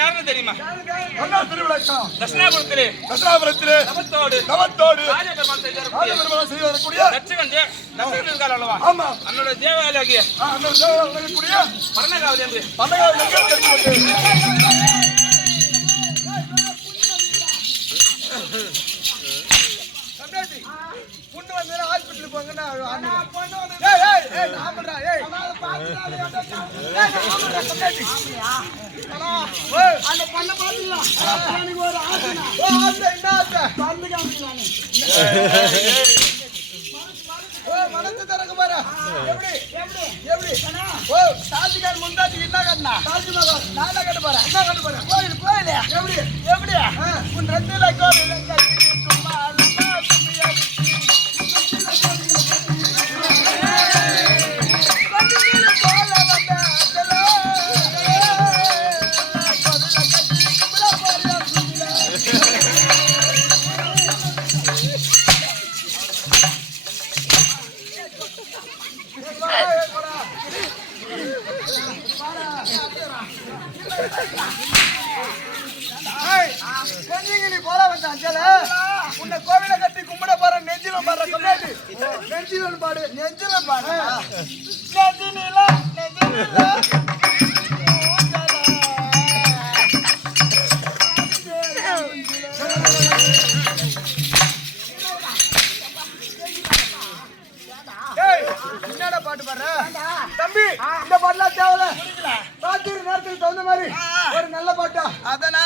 யாருன்னு தெரியுமா? தட்சிணாபுரத்திலே நவத்தோடு ராஜபெருமாள் செய்வதற்குரிய அன்னோட தேவாலய பரணகாவதி என்று புண்ணு வந்து ஹாஸ்பிட்டலுக்கு போங்கன்னா மனசு திறக்க பாரு எப்படி தாஜ்கார் முந்தாஜி என்ன கண்ணா தாஜ்மஹால் நான் கட்ட போறேன் என்ன கட்ட போறேன் கோயில் எப்படி உன் ரெட்டில கோயில் போல வந்தான் உன்னை கோவில கட்டி கும்பிட போற நெஞ்சிலும் பாரு நெஞ்சிலும் பாடு என்னடா பாட்டு பாடுற தம்பி? இந்த பாட்டுலாம் தேவையில்ல. பாட்டு நேரத்துக்கு தகுந்த மாதிரி ஒரு நல்ல பாட்டா அதனா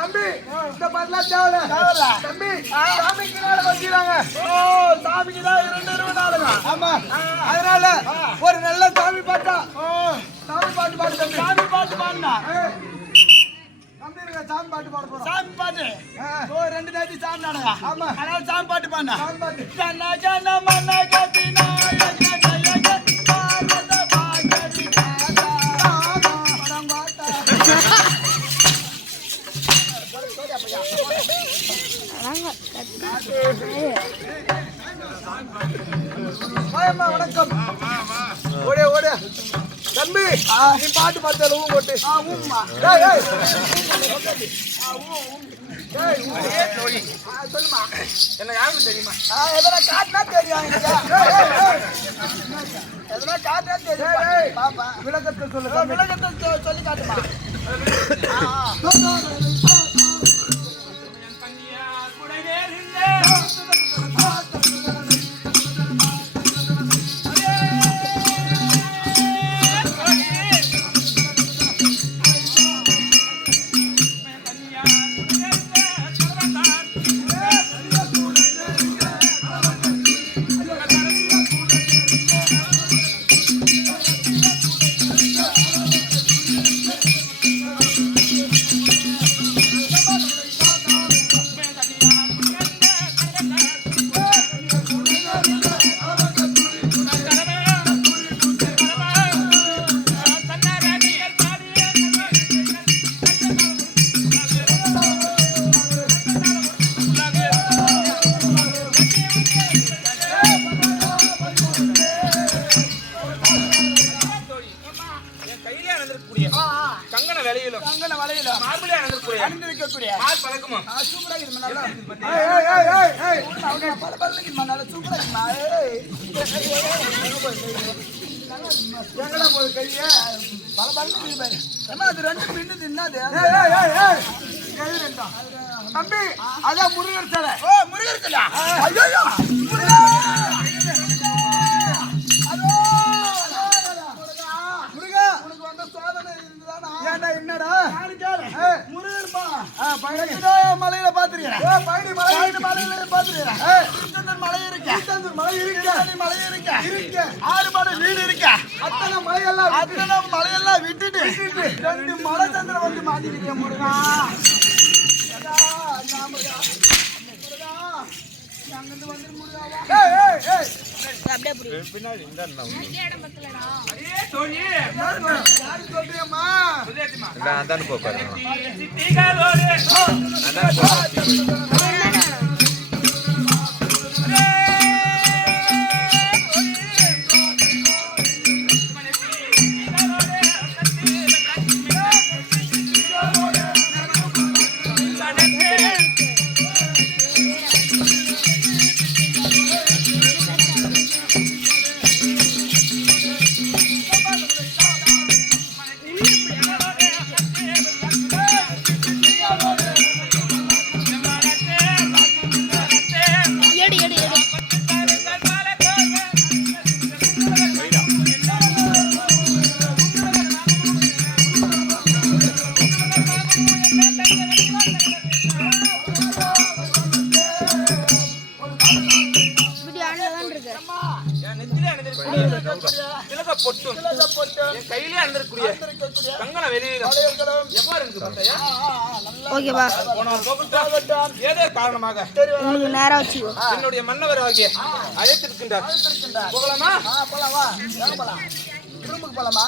தம்பி இந்த பாட்டுலாம் தேவையில்ல தம்பி. சாமிக்கு நாள் வச்சுக்கிறாங்க. சாமிக்கு தான் 2 ஆமா. அதனால ஒரு நல்ல சாமி பாட்டா சாமி பாட்டு பாடு தம்பி. சாமி பாட்டு பாடுனா தம்பி சாமி பாட்டு பாட போறோம். சாமி பாட்டு 2 நாளைக்கு சாமி நாடகம். ஆமா. அதனால சாமி பாட்டு பாடுனா சாமி பாட்டு ஜன ஜன மன கதினா வணக்கம். ஓடு தம்பி, நீ பாட்டு பார்த்தால போட்டு சொல்லுமா. என்ன யாருன்னு தெரியுமா? எதனா காட்டினா தெரியும். எதனா காட்டினா தெரியும். பாப்பா விளக்கத்தை சொல்லு. விளக்கத்தை சொல்லி காட்டுமா. கையிலே அணிந்திருக்கக்கூடிய கங்கண வேலையிலும் கங்கண வலையிலும் மார்பிளே அணிந்திருக்கக்கூடிய அணிந்திருக்கக்கூடிய மால் பழக்கமும் சூப்பரா இருக்கு நல்லா பத்தியா? பல பல்லுக்கு நல்லா சூப்பரா இருக்குமா எங்கடா போகுது கைய பல பல்லுக்கு பாரு அம்மா அது ரெண்டு பின்னுது என்னது கை ரெண்டா தம்பி அதான் முருகர் சிலை ஓ முருகர் சிலை ஐயோ முருகா முருகா உனக்கு வந்த சோதனை இருந்ததானா ஏண்டா என்னடா முருகர்மா மலையில பாத்துருக்கேன் பழனி மலையில பாத்துருக்கேன் மலை இருக்கு மலை இருக்கு மலை இருக்கு ஆறுபாடு வீடு இருக்கு அத்தனை மலையெல்லாம் விட்டுட்டு ரெண்டு மலை சந்திரன் வந்து மாட்டிக்கிட்டே முருகா பின்னாடி இந்த யாரு சொல்றியம்மா அதான் போப்பாரு கையிலே அணிந்திருக்கக்கூடிய கங்கண வெளியிலும் எவ்வாறு இருக்கு பார்த்தாயா? ஓகேவா ஏதோ காரணமாக உங்களுக்கு நேரா வச்சுக்கோ என்னுடைய மன்னவர் ஆகிய அழைத்திருக்கின்றார். போகலாமா? திரும்புக்கு போலாமா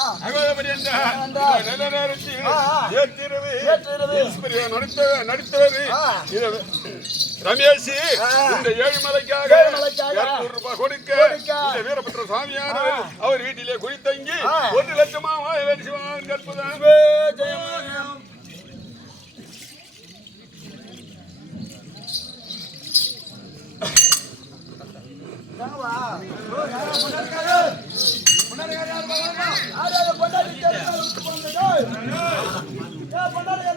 ரமேஷ் இந்த ஏழுமலைக்காக 200 ரூபாய் கொடுக்க இந்த வீரபத்ர சுவாமியானவர் அவர் வீட்டிலே குடித்தங்கி 1 லட்சமா கற்பதான் பொண்டாடி